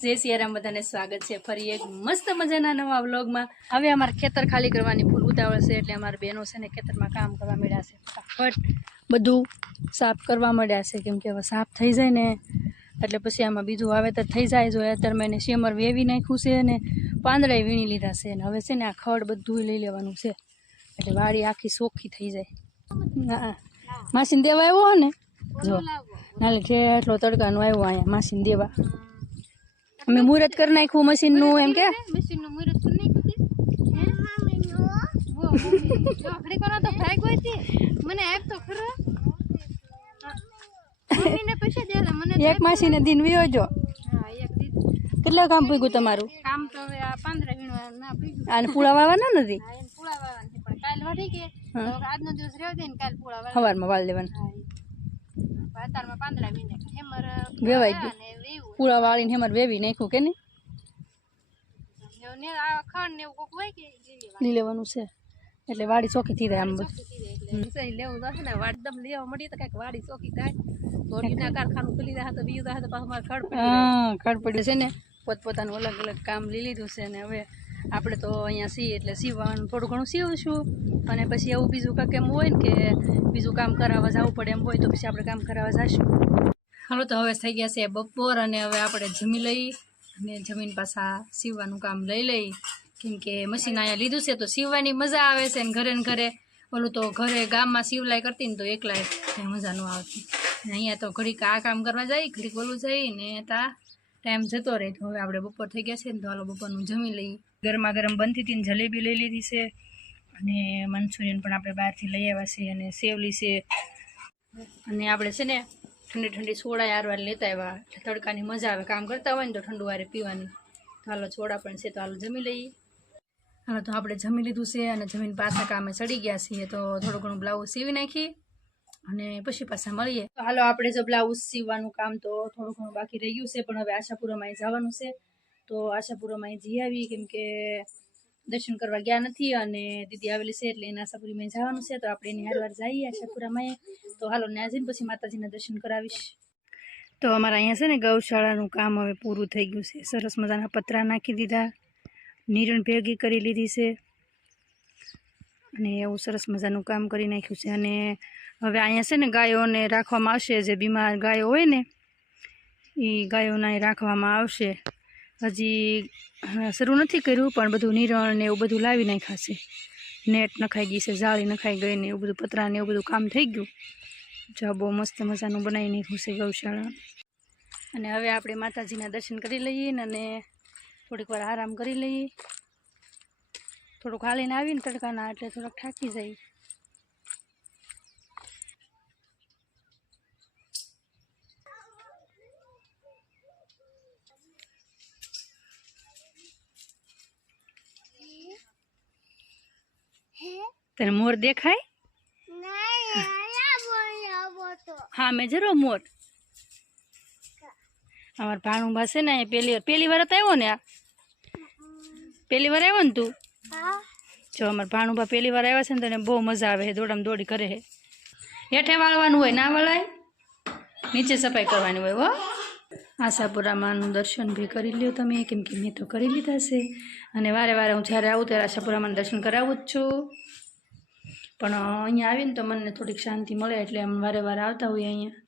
जय सियाराम बधाने स्वागत है फरी एक मस्त मजाना नवा व्लॉगમાં। હવે અમાર ખેતર ખાલી કરવાની ફૂલ ઉતાવળ છે એટલે અમાર બહેનો છે ને ખેતરમાં કામ કરવા મળ્યા છે। ફટાફટ બધું સાફ કરવા મળ્યા છે કેમ કે હવે સાફ થઈ જાય ને એટલે પછી આમાં બીજું વાવેતર થઈ જાય। જો અત્યારે મેં શેમર વેવી નાખ્યું છે ને પાંદડા વીણી લીધા છે ને હવે છે ને આ ખડ બધું લઈ લેવાનું છે એટલે વાડી આખી સોખી થઈ જાય। હા માસીને દેવા આવ્યો ને જો નાલે કેટલો તડકાનો આવ્યો અહીંયા માસીને દેવા। અમે મુહૂર્ત કરી નાખ્યું મશીન નું એમ કે મશીન નું મુહૂર્ત કરી નાખ્યું જો ખડી કરો તો ફ્રાય કોઈ થી મને આપ તો ખરો મમ્મીને પૈસા દેલા મને એક માસીને દિન વિયો જો હા એક દી કેટલા કામ પૂગ્યું તમારું કામ તો હવે આ 15 વીણવા ના પૂગ્યું આને પૂળા વાવવાના નથી હા એને પૂળા વાવવાના છે પણ કાલ વઢી કે તો આજનો દિવસ રહેવ દે ને કાલ પૂળા વાવવા સવારમાં વાળ લેવાના વાતારમાં પાંદડા વીને હેમર વેવાઈ ગયું પૂળા વાળીને હેમર વેવી નાખ્યું કે નહીં આ ખડ ને એવું કોક હોય કે લઈ લેવાનું છે એટલે વાડી ચોખી થઈ જાય આમ સહી લેવું જશે ને વાડદમ લેવા મળી તો કઈક વાડી ચોખી થાય ધોરીના કારખાનું ખુલી જાય તો બીજું થાય તો પાછું મારે ખડ પડ્યું હા ખડ પડ્યું છે ને પોતપોતાનું અલગ અલગ કામ લઈ લીધું છે ને હવે આપણે તો અહીંયા છીએ એટલે સીવવાનું થોડું ઘણું સીવશું અને પછી એવું બીજું કાંઈક એમ હોય ને કે બીજું કામ કરાવવા જવું પડે એમ હોય તો પછી આપણે કામ કરાવવા જઈશું। હાલો તો હવે થઈ ગયા છે બપોર અને હવે આપણે જમી લઈ અને જમીન પાછા સીવવાનું કામ લઈ લઈ કેમ કે મશીન અહીંયા લીધું છે તો સીવવાની મજા આવે છે ને ઘરે ઓલું તો ઘરે ગામમાં સિવલાઈ કરતી ને તો એકલા મજા ન આવતી અહીંયા તો ઘડીક આ કામ કરવા જાય ઘડીક ઓલું જાય ને તા ટાઈમ જતો રહે તો હવે આપણે બપોર થઈ ગયા છે ને તો હાલો બપોરનું જમી લઈ। ગરમા ગરમ બનતી હતી ને જલેબી લઈ લીધી છે અને મંચુરિયન પણ આપણે બહારથી લઈ આવ્યા છે અને સેવલી છે અને આપણે છે ને ઠંડી ઠંડી સોડા યારવાર લેતા આવ્યા એટલે તડકાની મજા આવે કામ કરતા હોય ને તો ઠંડુ વારે પીવાની। તો હાલો સોડા પણ છે તો હાલો જમી લઈએ। હાલો તો આપણે જમી લીધું છે અને જમીન પાછા કામે ચડી ગયા છીએ તો થોડું ઘણું બ્લાઉઝ સીવી નાખી અને પછી પાછા મળીએ। તો હાલો આપણે જો બ્લાઉઝ સીવવાનું કામ તો થોડું ઘણું બાકી રહી ગયું છે પણ હવે આશાપુરામાં જવાનું છે તો આશાપુરામાં જઈ આવી કેમ કે દર્શન કરવા ગયા નથી અને દીદી આવેલી છે એટલે એને આશાપુરીમાં જવાનું છે તો આપણે એની હારવાર જઈએ આશાપુરામાં। તો હાલો ત્યાં જઈને પછી માતાજીના દર્શન કરાવીશ। તો અમારા અહીંયા છે ને ગૌશાળાનું કામ હવે પૂરું થઈ ગયું છે સરસ મજાના પતરા નાખી દીધા નીરણ ભેગી કરી લીધી છે અને એવું સરસ મજાનું કામ કરી નાખ્યું છે અને હવે અહીંયા છે ને ગાયોને રાખવામાં આવશે જે બીમાર ગાયો હોય ને એ ગાયોને રાખવામાં આવશે। હજી શરૂ નથી કર્યું પણ બધું નિરણ ને એવું બધું લાવી નાખ્યા છે નેટ નખાઈ ગઈ છે જાળી નખાઈ ગઈ ને એવું બધું પતરા ને એવું બધું કામ થઈ ગયું જો બહુ મસ્ત મજાનું બનાવી નાખ્યું છે ગૌશાળા। અને હવે આપણે માતાજીના દર્શન કરી લઈએ અને થોડીક વાર આરામ કરી લઈએ થોડુંક હાલીને આવીને તડકાના એટલે થોડોક થાકી જાય। તને મોર દેખાય હા મેં જરો મોર અમાર ભાણુભા છે ને પહેલી વાર આવ્યો ને આ પહેલી વાર આવ્યો ને તું જો અમાર ભાણુભા પહેલી વાર આવ્યા છે ને તને બહુ મજા આવે છે દોડામ દોડી કરે છે હેઠે વાળવાનું હોય ના વળાય નીચે સફાઈ કરવાની હોય હો। આશાપુરામાંનું દર્શન બી કરી લ્યો તમે કેમ કે મેં તો કરી લીધા છે અને વારે વારે હું જ્યારે આવું ત્યારે આશાપુરામાં દર્શન કરાવું જ છું પણ અહીંયા આવીને તો મને થોડીક શાંતિ મળે એટલે આમ વારે વારે આવતા હોઈએ અહીંયા।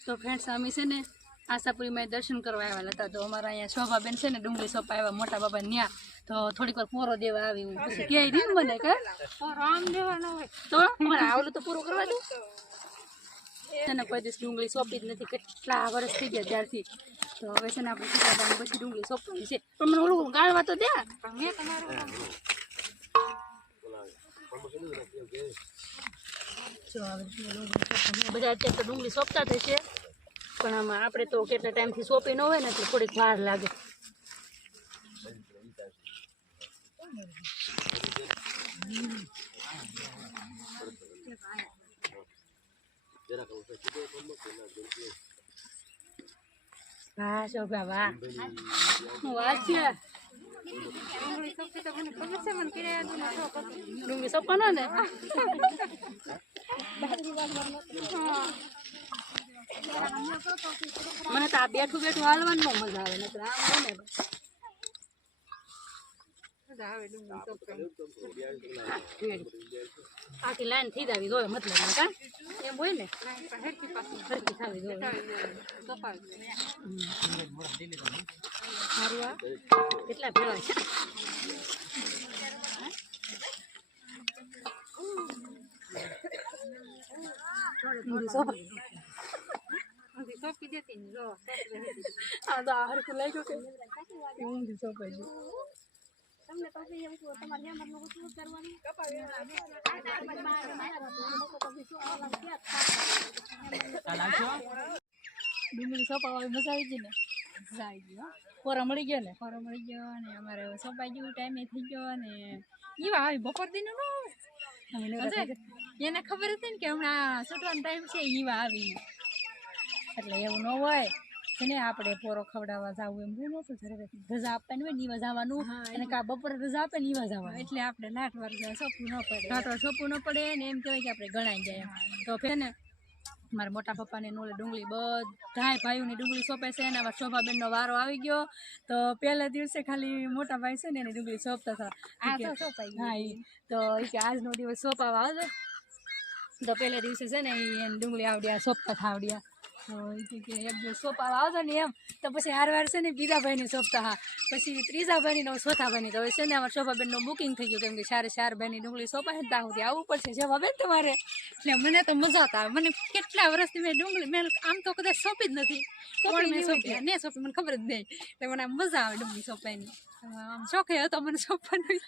તો ફ્રેન્ડ્સ અમે છે ને આશાપુરીમાં દર્શન કરવા આવેલા હતા. તો અમારા અહીંયા શોભાબેન છે ને ડુંગળી સોંપા આવ્યા મોટા બાબા ન્યા. તો થોડીક વાર પોરો દેવા આવી હું પછી ક્યાંય રીમ મને કે આમ દેવાનો હોય તો મારે આવલું તો પૂરું કરવા દઉં. એને કોઈ દિવસ ડુંગળી સોંપી જ નથી, કેટલા વર્ષ થઈ ગયા ત્યારથી. તો હવે છે ને આપણે સીતાબાને પછી ડુંગળી સોંપવાની છે. પણ મને ઓલું ગાળવા તો દે. મેં તમારું બધા અત્યારે તો ડુંગળી સોંપતા થશે, પણ આમાં આપણે તો કેટલા ટાઈમથી સોંપી ન હોય ને એટલે થોડીક વાર લાગે. વાહ શોભા વાહ, હું વાત છે. ડુંગળી સોંપવાનો ને મને તો આ બેઠું બેઠું હાલવાનું બહુ મજા આવે. નકર આમ હોય ને આખી લાઈન થઈ જાવી જોઈએ મતલબ કા એમ હોય ને હરખી થવી જોઈએ. સારું આ કેટલા ભેળા છે. સોંપી દેતી ને જો આ તો હરખું લાગ્યું કે ઊંધી સોંપાઈ ગયું. તમને પછી એમ કહું તમારે હેમરનું શું કરવાનું ડુંગળી સોંપાવાની મજા આવી ગઈ ને. મજા આવી ગઈ. પોરા મળી ગયા ને, પોરો મળી ગયો ને અમારે સોંપાઈ ગયું ટાઈમે થઈ ગયો ને એવા આવી બપોર દિન ન આવે એને ખબર હતી ને કે હમણાં છૂટવાનો ટાઈમ છે એવા આવી. એટલે એવું ન હોય એને આપણે પોરો ખવડાવવા જવું એમ બહુ નતું જરૂર. રજા આપવાની હોય ને એવા જવાનું અને કા બપોરે રજા આપે ને એવા જવાનું. એટલે આપણે લાટ વાર સોંપવું ન પડે, લાટ વાર સોંપવું ન પડે ને એમ કહેવાય કે આપણે ગણાઈ જાય એમ. તો ફેર ને મારા મોટા પપ્પાને નોલે ડુંગળી બધાય ભાઈઓની ડુંગળી સોંપે છે ને આમાં શોભાબેનનો વારો આવી ગયો. તો પહેલા દિવસે ખાલી મોટા ભાઈ છે ને એની ડુંગળી સોંપતા હતા. હા તો કે આજનો દિવસ સોંપાવા આવજો. તો પહેલા દિવસે છે ને એને ડુંગળી આવડ્યા સોંપતા થાવડ્યા. તો કે એક દિવસ સોંપાવા આવતો ને એમ તો પછી હારવાર છે ને બીજા ભાઈને સોંપતા હા, પછી ત્રીજા ભાઈની ચોથા ભાઈની. તો હવે છે ને અમારા શોભાબેનનું બુકિંગ થઈ ગયું કેમ કે ચાર ભાઈની ડુંગળી સોંપાય ને ત્યાં સુધી આવવું પડશે શોભાબેન તમારે. એટલે મને તો મજા આવતા આવે. મને કેટલા વર્ષથી મેં ડુંગળી મેં આમ તો કદાચ સોંપી જ નથી, પણ મેં સોંપી ને સોંપી મને ખબર જ નહીં. એટલે મને આમ મજા આવે ડુંગળી સોંપાયની. આમ શોખે હતો મને સોંપવાનું.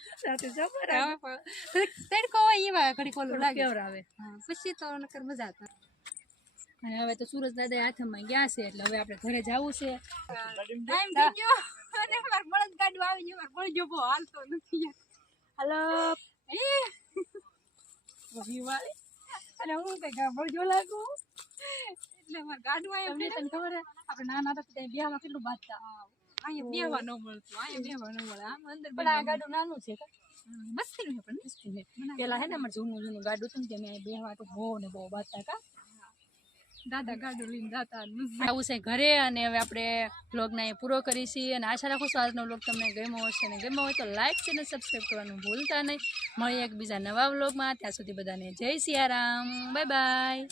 તડકો હોય એવા ઘડી કોલું લાગે આવે પછી તો નકર મજા આવતા. અને હવે તો સુરજ દાદા હાથમાં ગયા છે એટલે હવે આપણે ઘરે જવું છે. ટાઈમ થઈ ગયો અને માર બળદ ગાડું આવી ગયું. માર બળજો બહુ હાલતો નથી. હાલો વાળી અને હું કઈ બળજો લાગુ એટલે માર ગાડું આવ્યું. તમને તને ખબર હે આપણે નાના હતા ત્યાં બેહવા કેટલું બાંધતા. અહીંયા બેહવા ન મળતું, અહીંયા બેહવા ન મળે. આમ અંદર પણ આ ગાડું નાનું છે મસ્તી નું પણ મસ્તી છે. પેલા હે ને અમારે જૂનું ગાડું હતું ને ત્યાં બેહવા તો બહુ ને બહુ બાંધતા કા દાદા ગાડું લઈને જતા. આવું છે ઘરે. અને હવે આપણે વ્લોગને અહીં પૂરો કરીશી અને આશા રાખું છું આજનો વ્લોગ તમને ગમ્યો હશે અને ગમ્યો હોય તો લાઈક છે ને સબસ્ક્રાઈબ કરવાનું ભૂલતા નહીં. મળીએ એક બીજા નવા વ્લોગમાં. ત્યાં સુધી બધાને જય સિયારામ, બાય બાય.